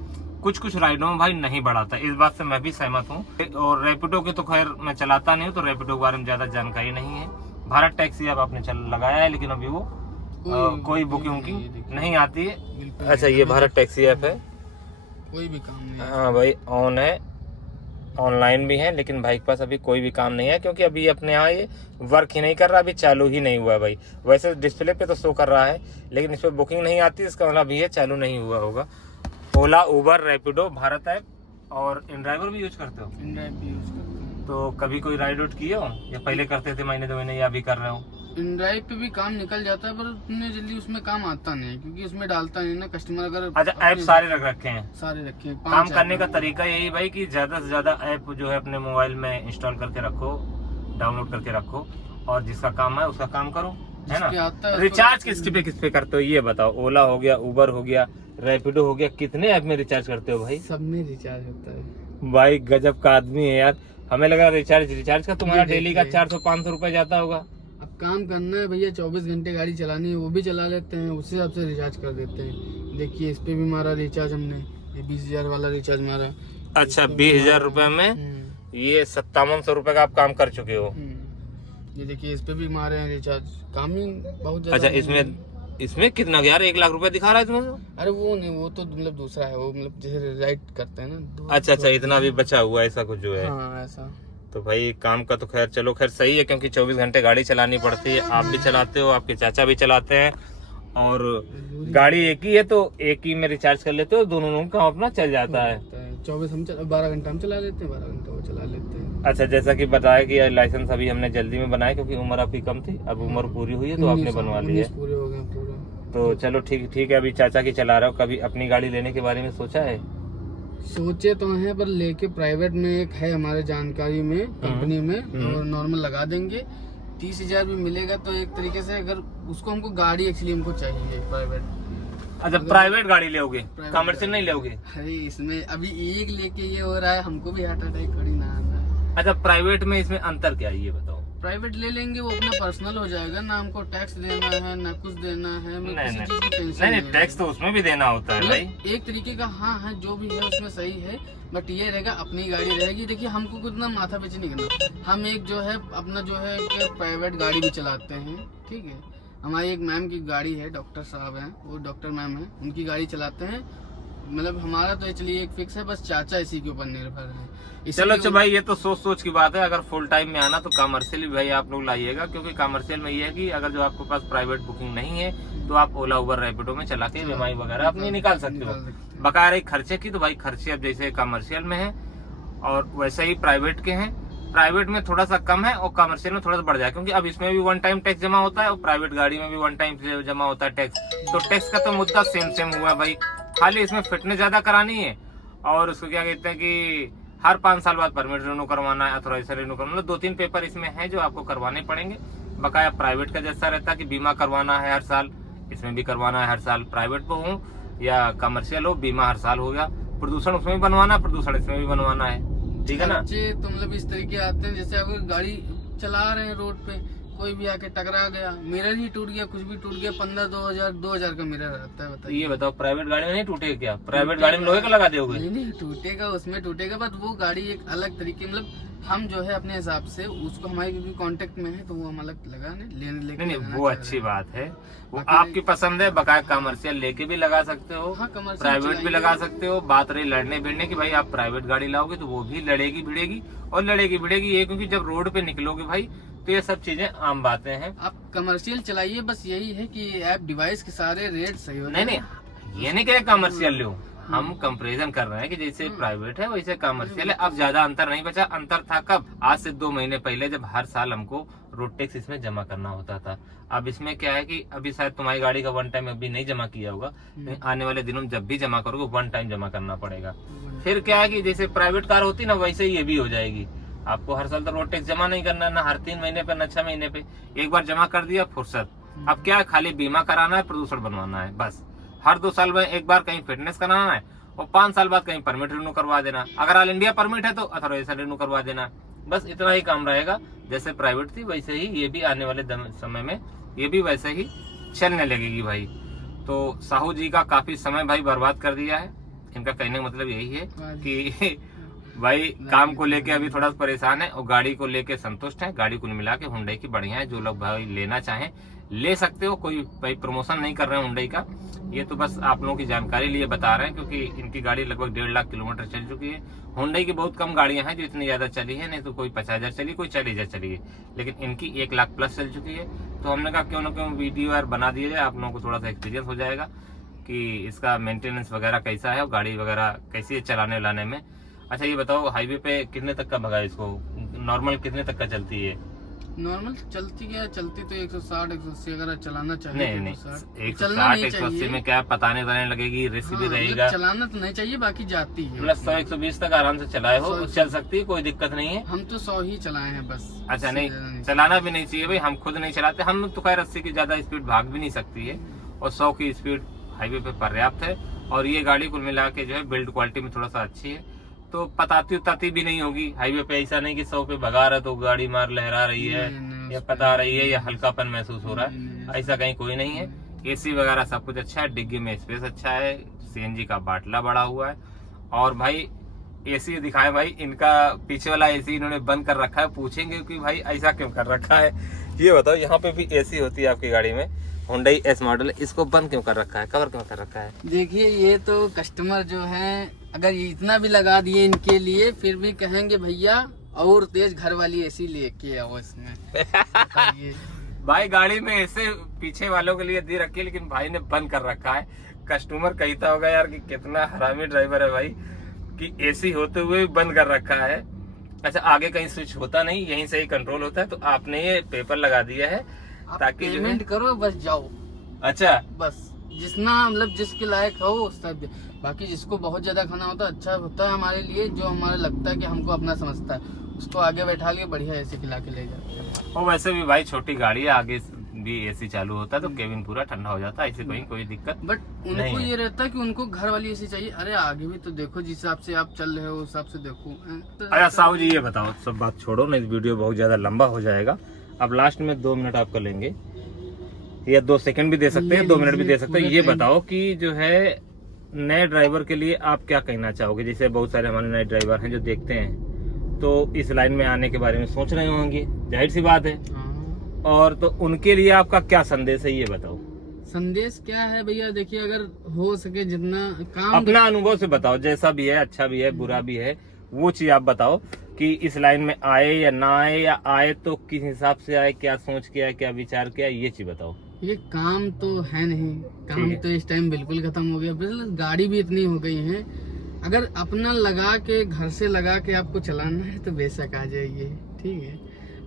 कुछ कुछ राइडों में भाई नहीं बढ़ाता, इस बात से मैं भी सहमत हूँ। और रैपिडो के तो खैर मैं चलाता नहीं हूँ, तो रैपिडो के बारे में ज्यादा जानकारी नहीं है। भारत टैक्सी अब आपने लगाया है, लेकिन अभी वो कोई बुकिंग की नहीं आती है। बिल्कुल अच्छा, ये भारत टैक्सी ऐप है, कोई भी काम नहीं है। हाँ भाई, ऑन है, ऑनलाइन भी है, लेकिन भाई के पास अभी कोई भी काम नहीं है, क्योंकि अभी अपने यहाँ ये वर्क ही नहीं कर रहा, अभी चालू ही नहीं हुआ है भाई। वैसे डिस्प्ले पे तो शो कर रहा है, लेकिन इस पर बुकिंग नहीं आती, इसका मतलब अभी ये चालू नहीं हुआ होगा। ओला, उबर, रैपिडो, भारत ऐप और इनड्राइवर भी यूज करते हो? इनड्राइव भी यूज करते हैं। तो कभी कोई राइड आउट किए हो, या पहले करते थे महीने 2 महीने, या अभी कर रहे हो? इनड्राइव पे भी काम निकल जाता है, पर उतने जल्दी उसमें काम आता नहीं है, क्योंकि उसमें डालता नहीं ना कस्टमर। अगर अच्छा, ऐप सारे रख रखे हैं? सारे रखे हैं। काम करने का तरीका यही भाई कि ज्यादा से ज्यादा ऐप जो है अपने मोबाइल में इंस्टॉल करके रखो, डाउनलोड करके रखो, और जिसका काम है उसका काम करो, है जिसके ना। आता है रिचार्ज किस पे करते हो ये बताओ? ओला हो गया, उबर हो गया, रैपिडो हो गया, कितने ऐप में रिचार्ज करते हो भाई? सब में रिचार्ज होता है। भाई गजब का आदमी है यार। हमें लगा रिचार्ज का तुम्हारा ये डेली का देखिए। 400-500 रुपए जाता होगा। अब काम करना है भैया, 24 घंटे गाड़ी चलानी है, वो भी चला लेते हैं, उसी हिसाब से रिचार्ज कर देते हैं। देखिए, इस पे भी मारा रिचार्ज हमने, ये 20,000 वाला रिचार्ज मारा। अच्छा, 20,000 रुपए में ये 5700 रुपए का आप काम कर चुके हो। ये देखिए, इस पे भी मारे हैं रिचार्ज, काम ही बहुत ज्यादा। अच्छा, इसमें कितना यार, 1 लाख रुपए दिखा रहा है इसमें? अरे वो नहीं, वो तो मतलब दूसरा है, वो मतलब जैसे राइड करते हैं ना। अच्छा, इतना भी बचा हुआ है, ऐसा कुछ जो है। हाँ, ऐसा। तो भाई काम का तो खैर चलो खैर सही है, क्योंकि 24 घंटे गाड़ी चलानी पड़ती है। आप भी चलाते हो, आपके चाचा भी चलाते हैं, और गाड़ी एक ही है तो एक ही में रिचार्ज कर लेते हो, दोनों का अपना चल जाता है। 24 हम 12 घंटा हम चला लेते हैं, 12 घंटा वो चला लेते हैं। अच्छा, जैसा कि बताया कि लाइसेंस अभी हमने जल्दी में बनाया, क्योंकि उम्र आपकी कम थी, अब उम्र पूरी हुई है तो आपने बनवा ली है। पूरे हो गए पूरा। तो चलो ठीक है। अभी चाचा की चला रहे हो, कभी अपनी गाड़ी लेने के बारे में सोचा है? सोचे तो हैं, पर लेके प्राइवेट में एक है हमारे जानकारी में, कंपनी में, और नॉर्मल लगा देंगे। 30,000 भी मिलेगा, तो एक तरीके से अगर उसको हमको गाड़ी एक्चुअली हमको चाहिए प्राइवेट। अच्छा, प्राइवेट गाड़ी लोगे, कमर्शियल नहीं लोगे? अरे इसमें अभी एक लेके ये हो रहा है, हमको भी हार्ट अटैक थोड़ी ना आना है। अच्छा, प्राइवेट में इसमें अंतर क्या है ये बताओ? प्राइवेट ले लेंगे, वो अपना पर्सनल हो जाएगा ना, हमको टैक्स देना है ना कुछ देना है, हमें किसी चीज की टेंशन नहीं, टैक्स तो उसमें भी देना होता है भाई। एक तरीके का हाँ है, जो भी है उसमें सही है, बट ये रहेगा अपनी गाड़ी रहेगी। देखिए, हमको कुछ ना माथा पीछे नहीं करना, हम एक जो है अपना जो है प्राइवेट गाड़ी भी चलाते हैं, ठीक है। हमारी एक मैम की गाड़ी है, डॉक्टर साहब हैं, वो डॉक्टर मैम है, उनकी गाड़ी चलाते हैं। मतलब हमारा तो चलिए एक फिक्स है, बस चाचा इसी के ऊपर निर्भर है। चलो अच्छा भाई, ये तो सोच की बात है। अगर फुल टाइम में आना तो कमर्शियल भी भाई आप लोग लाइएगा, क्योंकि कमर्शियल में ये है कि अगर जो आपके पास प्राइवेट बुकिंग नहीं है तो आप ओला, उबर, रैपिडो में चला के ईएमआई वगैरह अपनी निकाल सकते हो। बकाया रही खर्चे की, तो भाई खर्चे अब जैसे कमर्शियल में है और वैसे ही प्राइवेट के हैं। प्राइवेट में थोड़ा सा कम है और कमर्शियल में थोड़ा सा बढ़ जाए, क्योंकि अब इसमें भी 1 टाइम टैक्स जमा होता है और प्राइवेट गाड़ी में भी 1 टाइम जमा होता है टैक्स। तो टैक्स का तो मुद्दा सेम हुआ भाई, खाली इसमें फिटनेस ज्यादा करानी है, और उसको क्या कहते हैं कि हर 5 साल बाद परमिट रिन्यू करवाना है, अथोराइजेशन रिन्यू करवाना, मतलब 2-3 पेपर इसमें है जो आपको करवाने पड़ेंगे। बकाया प्राइवेट का जैसा रहता है कि बीमा करवाना है हर साल, इसमें भी करवाना है हर साल। प्राइवेट पे हो या कमर्शियल हो, बीमा हर साल हो गया। प्रदूषण उसमें भी बनवाना है, प्रदूषण इसमें भी बनवाना है, ठीक है ना। तो मतलब इस तरीके आते हैं, जैसे अगर गाड़ी चला रहे हैं रोड पे, कोई भी आके टकरा गया, मिरर ही टूट गया, कुछ भी टूट गया, 15-2,000 का मिरर रहता है, बताइए। ये बताओ, प्राइवेट गाड़ी में नहीं टूटेगा क्या? प्राइवेट गाड़ी में लोहे का लगा दोगे? नहीं टूटेगा, उसमें टूटेगा, बट वो गाड़ी एक अलग तरीके, मतलब हम जो है अपने हिसाब से उसको, हमारे क्योंकि कांटेक्ट में है तो वो हम अलग लगाने लेके नहीं, वो अच्छी बात है, वो आपकी पसंद है। बकाया कमर्शियल लेके भी लगा सकते हो, हाँ, commercial प्राइवेट भी लगा सकते हो। बात रही लड़ने भिड़ने की, भाई आप प्राइवेट गाड़ी लाओगे तो वो भी लड़ेगी भिड़ेगी, और लड़ेगी भिड़ेगी ये, क्योंकि जब रोड पे निकलोगे भाई तो ये सब चीजें आम बातें हैं। आप कमर्शियल चलाइए, बस यही है कि ऐप डिवाइस के सारे रेट सही हो। नहीं, ये नहीं कहे कमर्शियल लो, हम कंपैरिजन कर रहे हैं कि जैसे प्राइवेट है वैसे कमर्शियल है। अब ज्यादा अंतर नहीं बचा। अंतर था कब? आज से 2 महीने पहले, जब हर साल हमको रोड टैक्स इसमें जमा करना होता था। अब इसमें क्या है कि अभी शायद तुम्हारी गाड़ी का 1 टाइम अभी नहीं जमा किया होगा, आने वाले दिनों में जब भी जमा करोगे 1 टाइम जमा करना पड़ेगा। फिर क्या है कि जैसे प्राइवेट कार होती ना, वैसे ही ये भी हो जाएगी। आपको हर साल तो रोड टैक्स जमा नहीं करना, ना हर 3 महीने पे ना 6 महीने पे, एक बार जमा कर दिया फुर्सत। अब क्या है, खाली बीमा कराना है, प्रदूषण बनवाना है बस। हर 2 साल में एक बार कहीं फिटनेस कराना है और 5 साल बाद कहीं परमिट रिन्यू करवा देना। अगर ऑल इंडिया परमिट है तो अथोराइजेशन रिन्यू करवा देना, बस इतना ही काम रहेगा। जैसे प्राइवेट थी वैसे ही ये भी आने वाले समय में ये भी वैसे ही चलने लगेगी भाई। तो साहू जी का काफी समय भाई बर्बाद कर दिया है। इनका कहने का मतलब यही है कि भाई काम को लेके अभी थोड़ा परेशान है और गाड़ी को लेके संतुष्ट है। गाड़ी कुल मिला के हुंडई की बढ़िया है, जो लोग भाई लेना चाहें ले सकते हो। कोई भाई प्रमोशन नहीं कर रहे हैं हुंडई का, ये तो बस आप लोगों की जानकारी लिए बता रहे हैं, क्योंकि इनकी गाड़ी लगभग 1.5 लाख किलोमीटर चल चुकी है। हुंडई की बहुत कम गाड़ियां हैं जो इतनी ज्यादा चली है, नहीं तो कोई 50,000 चली, कोई 40,000 चली है, लेकिन इनकी 1 लाख प्लस चल चुकी है। तो हमने कहा क्यों ना क्यों वीडियो यार बना दिया जाए, आप लोगों को थोड़ा सा एक्सपीरियंस हो जाएगा कि इसका मेंटेनेंस वगैरह कैसा है और गाड़ी वगैरह कैसी है चलाने लाने में। अच्छा ये बताओ, हाईवे पे कितने तक का भगा इसको, नॉर्मल कितने तक का चलती है? नॉर्मल चलती तो 160 180 अगर चलाना चाहिए। नहीं तो 160 180 में क्या पताने लगेगी, रिस्क भी रहेगा। चलाना तो नहीं चाहिए, बाकी जाती है। प्लस 100 120 तक आराम से चलाए हो, चल सकती है, कोई दिक्कत नहीं है। हम तो 100 ही चलाए हैं बस। अच्छा नहीं, चलाना भी नहीं चाहिए भाई, हम खुद नहीं चलाते। हम तो खैर 80 की ज्यादा स्पीड भाग भी नहीं सकती है और 100 की स्पीड हाईवे पे पर्याप्त है। और ये गाड़ी कुल मिला के जो है बिल्ड क्वालिटी में थोड़ा सा अच्छी है, तो पताती भी नहीं होगी हाईवे पे। ऐसा नहीं कि 100 पे भगा रहा तो गाड़ी मार लहरा रही है या पता रही है या हल्कापन महसूस हो रहा है, ऐसा कहीं कोई नहीं है। एसी वगैरह सब कुछ अच्छा है, डिग्गी में स्पेस अच्छा है, सीएनजी का बाटला बड़ा हुआ है। और भाई एसी दिखाए भाई, इनका पीछे वाला एसी इन्होंने बंद कर रखा है। पूछेंगे कि भाई ऐसा क्यों कर रखा है, ये बताओ। यहाँ पे भी एसी होती है आपकी गाड़ी में, हुंडई एस मॉडल, इसको बंद क्यों कर रखा है, कवर क्यों कर रखा है? देखिए ये तो कस्टमर जो है, अगर इतना भी लगा दिए इनके लिए, फिर भी कहेंगे भैया और तेज घर वाली एसी लेके आओ इसमें। भाई गाड़ी में ऐसे पीछे वालों के लिए दे रखी है, लेकिन भाई ने बंद कर रखा है। कस्टमर कहता होगा यार कि कितना हरामी ड्राइवर है भाई, कि एसी होते हुए बंद कर रखा है। अच्छा आगे कहीं स्विच होता नहीं, यहीं से ही कंट्रोल होता है। तो आपने ये पेपर लगा दिया है ताकि पेमेंट करो बस जाओ। अच्छा बस जितना मतलब जिसके लायक हो उस तक। बाकी जिसको बहुत ज्यादा खाना होता है, अच्छा होता है हमारे लिए, जो हमारा लगता है कि हमको अपना समझता है, उसको आगे बैठा के बढ़िया एसी खिला के ले जाते हैं। और वैसे भी भाई छोटी गाड़ी है, आगे भी एसी चालू होता है तो केबिन पूरा ठंडा हो जाता है, ऐसे कहीं कोई दिक्कत बट उनको ये रहता है कि उनको घर वाली एसी चाहिए। अरे आगे भी तो देखो, जिस हिसाब से आप चल रहे हो उस हिसाब से देखो। अच्छा साहू जी ये बताओ, सब बात छोड़ो, नहीं वीडियो बहुत ज्यादा लंबा हो जाएगा। अब लास्ट में 2 मिनट आपका लेंगे, या 2 सेकंड भी दे सकते हैं, 2 मिनट भी दे सकते हैं। ये बताओ कि जो है नए ड्राइवर के लिए आप क्या कहना चाहोगे? जैसे बहुत सारे हमारे नए ड्राइवर हैं जो देखते हैं, तो इस लाइन में आने के बारे में सोच रहे होंगे, जाहिर सी बात है। और तो उनके लिए आपका क्या संदेश है, ये बताओ। संदेश क्या है भैया, देखिए अगर हो सके जितना काम, अपना अनुभव से बताओ, जैसा भी है, अच्छा भी है बुरा भी है, वो चीज आप बताओ कि इस लाइन में आए या ना आए, या आए तो किस हिसाब से आए, क्या सोच के आए, क्या विचार किया, ये चीज बताओ। ये काम तो है नहीं, काम तो इस टाइम बिल्कुल खत्म हो गया। गाड़ी भी इतनी हो गई है, अगर अपना लगा के घर से लगा के आपको चलाना है तो बेशक आ जाइए, ठीक है।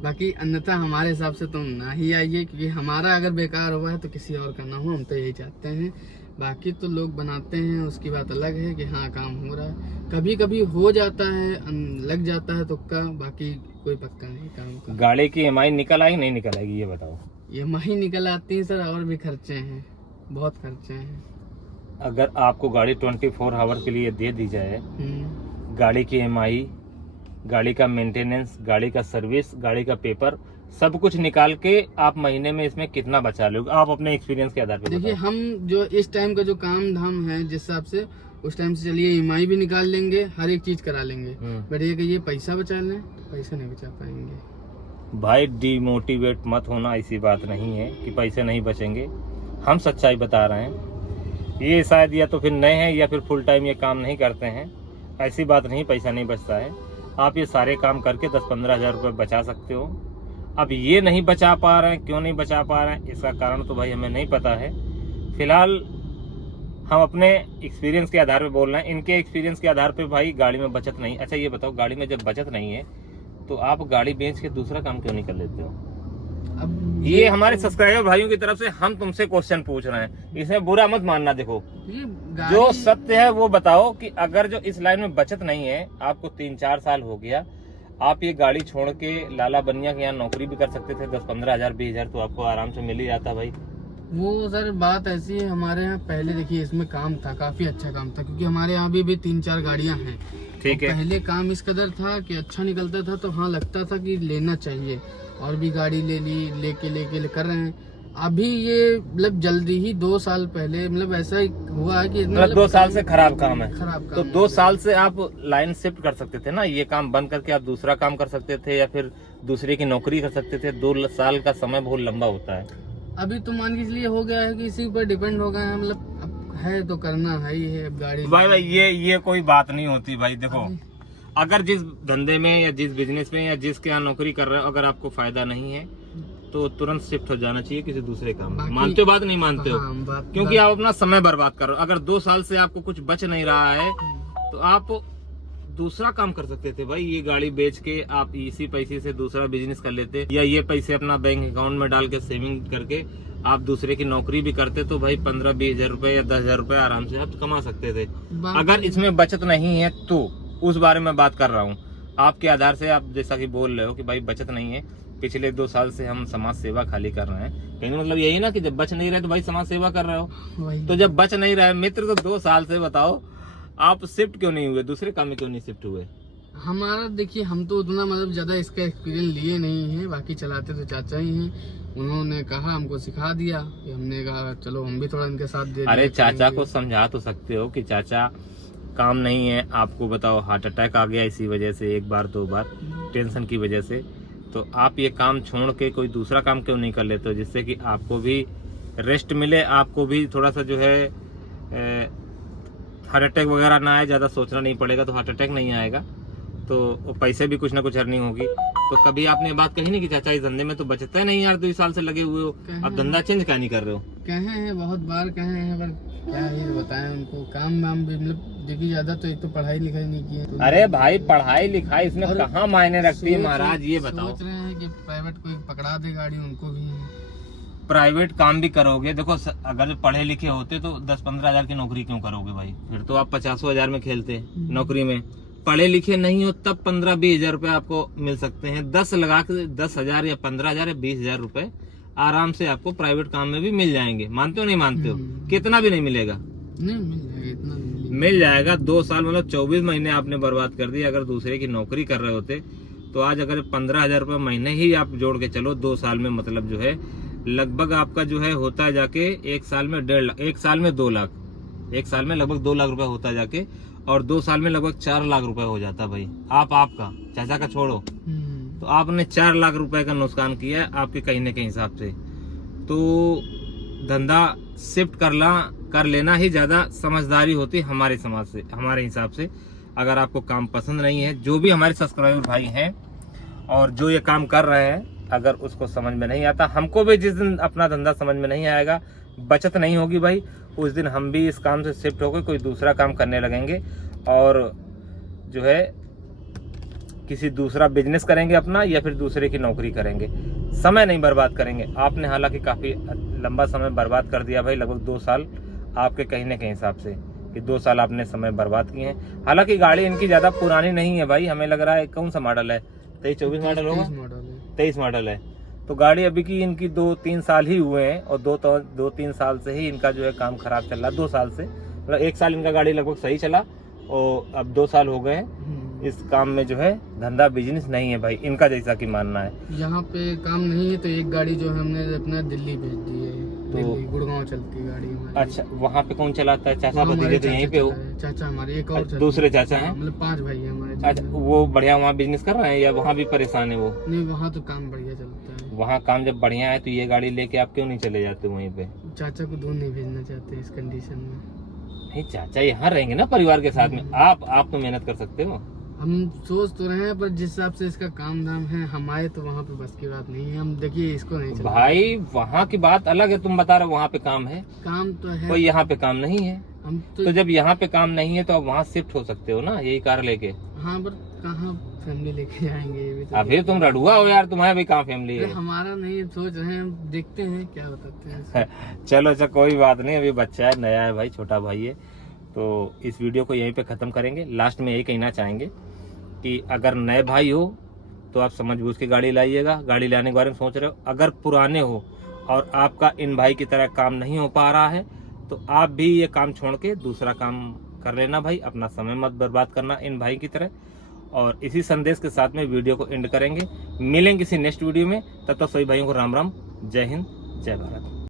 बाकी अन्यथा हमारे हिसाब से तुम ना ही आइए, क्योंकि हमारा अगर बेकार हुआ है तो किसी और का ना हो, हम तो यही चाहते हैं। बाकी तो लोग बनाते हैं, उसकी बात अलग है कि हाँ काम हो रहा है, कभी कभी हो जाता है, लग जाता है तुक्का, बाकी कोई पक्का नहीं काम का। गाड़ी की EMI निकल आई नहीं निकल आएगी, ये बताओ। EMI निकल आती है सर, और भी खर्चे हैं, बहुत खर्चे हैं। अगर आपको गाड़ी 24 आवर के लिए दे दी जाए, गाड़ी की EMI, गाड़ी का मेंटेनेंस, गाड़ी का सर्विस, गाड़ी का पेपर, सब कुछ निकाल के आप महीने में इसमें कितना बचा लोगे? आप अपने एक्सपीरियंस के आधार पर देखिए, हम जो इस टाइम का जो काम धाम है जिस हिसाब से, उस टाइम से चलिए EMI भी निकाल लेंगे, हर एक चीज करा लेंगे। बट ये कि ये पैसा बचा लें, पैसा नहीं बचा पाएंगे। भाई डिमोटिवेट मत होना, ऐसी बात नहीं है कि पैसे नहीं बचेंगे, हम सच्चाई बता रहे हैं। ये शायद या तो फिर नए हैं या फिर फुल टाइम ये काम नहीं करते हैं, ऐसी बात नहीं पैसा नहीं बचता है। आप ये सारे काम करके 10-15 हज़ार रुपये बचा सकते हो। अब ये नहीं बचा पा रहे हैं, क्यों नहीं बचा पा रहे हैं, इसका कारण तो भाई हमें नहीं पता है। फिलहाल हम अपने एक्सपीरियंस के आधार पे बोल रहे हैं, इनके एक्सपीरियंस के आधार पे भाई गाड़ी में बचत नहीं। अच्छा ये बताओ, गाड़ी में जब बचत नहीं है तो आप गाड़ी बेच के दूसरा काम क्यों नहीं कर लेते हो? अब ये हमारे सब्सक्राइबर भाइयों की तरफ से हम तुमसे क्वेश्चन पूछ रहे हैं, इसमें बुरा मत मानना। देखो जो सत्य है वो बताओ कि अगर जो इस लाइन में बचत नहीं है, आपको 3-4 साल हो गया, आप ये गाड़ी छोड़ के लाला बनिया के यहाँ नौकरी भी कर सकते थे, 10-15 हजार 20 हजार तो आपको आराम से मिल ही जाता भाई। वो सर बात ऐसी है, हमारे यहाँ पहले देखिए इसमें काम था, काफी अच्छा काम था, क्योंकि हमारे यहाँ भी 3-4 गाड़ियाँ हैं। ठीक है। पहले काम इस कदर था कि अच्छा निकलता था, तो हाँ लगता था कि लेना चाहिए, और भी गाड़ी ले ली, लेके कर रहे हैं। अभी ये मतलब जल्दी ही 2 साल पहले मतलब ऐसा ही हुआ है कि मतलब 2 साल से खराब काम है। खराब तो काम 2 साल से आप लाइन शिफ्ट कर सकते थे ना, ये काम बंद करके आप दूसरा काम कर सकते थे या फिर दूसरे की नौकरी कर सकते थे। 2 साल का समय बहुत लंबा होता है। अभी तो मान के इसलिए हो गया है कि इसी पर डिपेंड हो गए हैं, मतलब अब है तो करना है ही है। अब गाड़ी भाई ये कोई बात नहीं होती भाई। देखो अगर जिस धंधे में या जिस बिजनेस में या जिसके यहाँ नौकरी कर रहे हो अगर आपको फायदा नहीं है तो तुरंत शिफ्ट हो जाना चाहिए किसी दूसरे काम में। मानते हो बात, नहीं मानते हो? हाँ, क्योंकि आप अपना समय बर्बाद कर रहे हो। अगर 2 साल से आपको कुछ बच नहीं रहा है तो आप दूसरा काम कर सकते थे भाई। ये गाड़ी बेच के आप इसी पैसे से दूसरा बिजनेस कर लेते, या ये पैसे अपना बैंक अकाउंट में डाल के सेविंग करके आप दूसरे की नौकरी भी करते तो भाई 15-20 हजार रुपए या 10 हजार रुपए आराम से आप कमा सकते थे। अगर इसमें बचत नहीं है तो उस बारे में बात कर रहा हूँ। आपके आधार से आप जैसा कि बोल रहे हो कि भाई बचत नहीं है, पिछले 2 साल से हम समाज सेवा खाली कर रहे हैं, कहने मतलब यही ना कि जब बच नहीं रहे तो भाई समाज सेवा कर रहे हो। तो जब बच नहीं रहे मित्र तो 2 साल से बताओ आप शिफ्ट क्यों नहीं हुए, दूसरे काम में क्यों नहीं शिफ्ट हुए? हमारा देखिए हम तो उतना मतलब ज्यादा इसका एक्सपीरियंस लिए नहीं है, बाकी चलाते तो चाचा ही हैं। उन्होंने कहा हमको सिखा दिया, हमने कहा चलो हम भी थोड़ा इनके साथ दे। अरे चाचा को समझा तो सकते हो कि चाचा काम नहीं है, आपको बताओ हार्ट अटैक आ गया इसी वजह से, 1 बार 2 बार टेंशन की वजह से, तो आप ये काम छोड़ के कोई दूसरा काम क्यों नहीं कर लेते हो जिससे कि आपको भी रेस्ट मिले, आपको भी थोड़ा सा जो है हार्ट अटैक वगैरह ना आए। ज़्यादा सोचना नहीं पड़ेगा तो हार्ट अटैक नहीं आएगा, तो पैसे भी कुछ ना कुछ अर्निंग होगी। तो कभी आपने बात कही नहीं कि चाचा इस धंधे में तो बचता है नहीं यार, 2 साल से लगे हुए हो, अब धंधा चेंज क्या नहीं कर रहे हो? कहे हैं बहुत बार कहे हैं, पर क्या ही बताएं उनको। काम वाम भी मतलब देखिए ज्यादा तो एक तो पढ़ाई लिखाई नहीं की है तो अरे भाई पढ़ाई लिखाई इसमें कहाँ मायने रखती है महाराज, ये बताओ। सोच रहे हैं कि प्राइवेट कोई पकड़ा दे गाड़ी, उनको भी प्राइवेट काम भी करोगे, देखो अगर पढ़े लिखे होते तो 10-15 हजार की नौकरी क्यों करोगे भाई? फिर तो आप 50 हजार में खेलते नौकरी में। पढ़े लिखे नहीं हो तब 15-20 हजार रुपए आपको मिल सकते हैं। 10 लगा के 10 हजार या 15 हजार या 20 हजार रुपए आराम से आपको प्राइवेट काम में भी मिल जाएंगे। मानते हो नहीं मानते हो? कितना भी नहीं मिलेगा, नहीं मिल जाएगा, इतना नहीं मिल जाएगा। 2 साल मतलब 24 महीने आपने बर्बाद कर दिए। अगर दूसरे की नौकरी कर रहे होते तो आज अगर 15 हजार रुपये महीने ही आप जोड़ के चलो 2 साल में, मतलब जो है लगभग आपका जो है होता है जाके 1 साल में 1.5 लाख, 1 साल में 2 लाख, 1 साल में लगभग 2 लाख रुपए होता जाके, और 2 साल में लगभग 4 लाख रुपए हो जाता भाई। आपका चाचा का छोड़ो तो आपने 4 लाख रुपए का नुकसान किया है आपके कहने के हिसाब से। तो धंधा शिफ्ट कर लेना ही ज्यादा समझदारी होती है हमारे समाज से, हमारे हिसाब से। अगर आपको काम पसंद नहीं है, जो भी हमारे सब्सक्राइबर भाई हैं और जो ये काम कर रहे हैं, अगर उसको समझ में नहीं आता, हमको भी जिस दिन अपना धंधा समझ में नहीं आएगा, बचत नहीं होगी भाई, उस दिन हम भी इस काम से शिफ्ट होकर कोई दूसरा काम करने लगेंगे और जो है किसी दूसरा बिजनेस करेंगे अपना, या फिर दूसरे की नौकरी करेंगे। समय नहीं बर्बाद करेंगे। आपने हालांकि काफ़ी लंबा समय बर्बाद कर दिया भाई, लगभग 2 साल आपके कहने के हिसाब से कि 2 साल आपने समय बर्बाद किए हैं। हालांकि गाड़ी इनकी ज़्यादा पुरानी नहीं है भाई, हमें लग रहा है कौन सा मॉडल है, 23-24 मॉडल होगा, 23 मॉडल है। तो गाड़ी अभी की इनकी 2-3 साल ही हुए हैं और 2-3 साल से ही इनका जो है काम खराब चल रहा है। 2 साल से मतलब 1 साल इनका गाड़ी लगभग सही चला और अब 2 साल हो गए हैं इस काम में, जो है धंधा बिजनेस नहीं है भाई इनका, जैसा कि मानना है। यहाँ पे काम नहीं है तो एक गाड़ी जो है हमने अपना दिल्ली भेज दी है, दिल्ली गुड़गांव चलती गाड़ी हमारी। अच्छा, वहाँ पे कौन चलाता है? चाचा भतीजे तो यहीं पे हो? चाचा हमारे एक और दूसरे चाचा हैं, मतलब 5 भाई हैं हमारे। अच्छा, वो बढ़िया वहाँ बिजनेस कर रहे हैं या वहाँ भी परेशान है वो? नहीं, वहाँ तो काम बढ़िया चलता है। वहाँ काम जब बढ़िया है तो ये गाड़ी लेके आप क्यों नहीं चले जाते वहीं पे? चाचा को दूर नहीं भेजना चाहते इस कंडीशन में। नहीं, चाचा यहाँ रहेंगे ना परिवार के साथ में, आप तो मेहनत कर सकते हो। हम सोच तो रहे हैं, पर जिस हिसाब से इसका काम धाम है हमारे, तो वहाँ पे बस की बात नहीं है। हम देखिए इसको नहीं चला। भाई वहाँ की बात अलग है, तुम बता रहे हो वहाँ पे काम है, काम तो है, कोई यहाँ पे काम नहीं है। हम तो जब यहाँ पे काम नहीं है तो आप वहाँ शिफ्ट हो सकते हो ना, यही कार लेके। हाँ, पर कहाँ फैमिली लेके जाएंगे, ये भी तो। अभी तुम रडुआ हो यार, तुम्हारे भी कहाँ फैमिली है? हमारा नहीं, सोच रहे हैं, देखते हैं क्या बताते हैं। चलो अच्छा, कोई बात नहीं, अभी बच्चा है, नया है भाई, छोटा भाई है। तो इस वीडियो को यहीं पे ख़त्म करेंगे। लास्ट में यही कहना चाहेंगे कि अगर नए भाई हो तो आप समझ बूझ के गाड़ी लाइएगा। गाड़ी लाने के बारे में सोच रहे हो, अगर पुराने हो और आपका इन भाई की तरह काम नहीं हो पा रहा है तो आप भी ये काम छोड़ के दूसरा काम कर लेना भाई, अपना समय मत बर्बाद करना इन भाई की तरह। और इसी संदेश के साथ में वीडियो को एंड करेंगे। मिलेंगे किसी नेक्स्ट वीडियो में, तब तक सभी भाइयों को राम राम, जय हिंद, जय भारत।